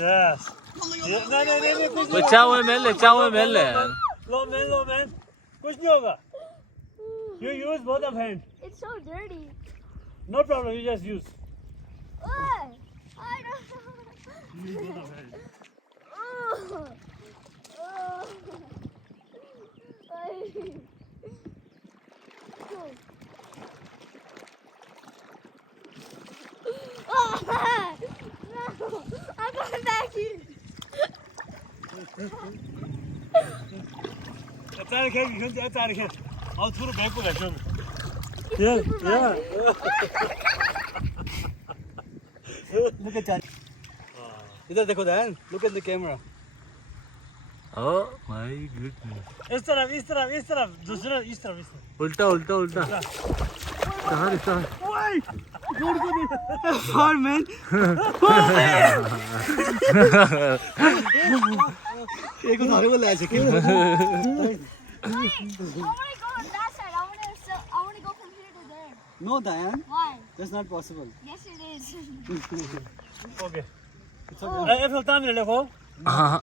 Yes. Yeah, no, कुछ नहीं चाव में मेल ले Low man. कुछ नहीं होगा. You use both of hands. It's so dirty. No problem. You just use. Oh, I don't. Use both of hands. I'm going back in. अचार और थोड़ा बैक को बैठो yeah Look at that. इधर देखो Dan. Look at the camera. Oh my goodness. इस तरफ दूसरा इस तरफ उल्टा Why Far man. ये कुछ horrible है I chicken. want to go on that side. I want to go from here to there. No Diane. Why? That's not possible. Yes, it is. okay It's okay. ऐसे तामिल देखो हाँ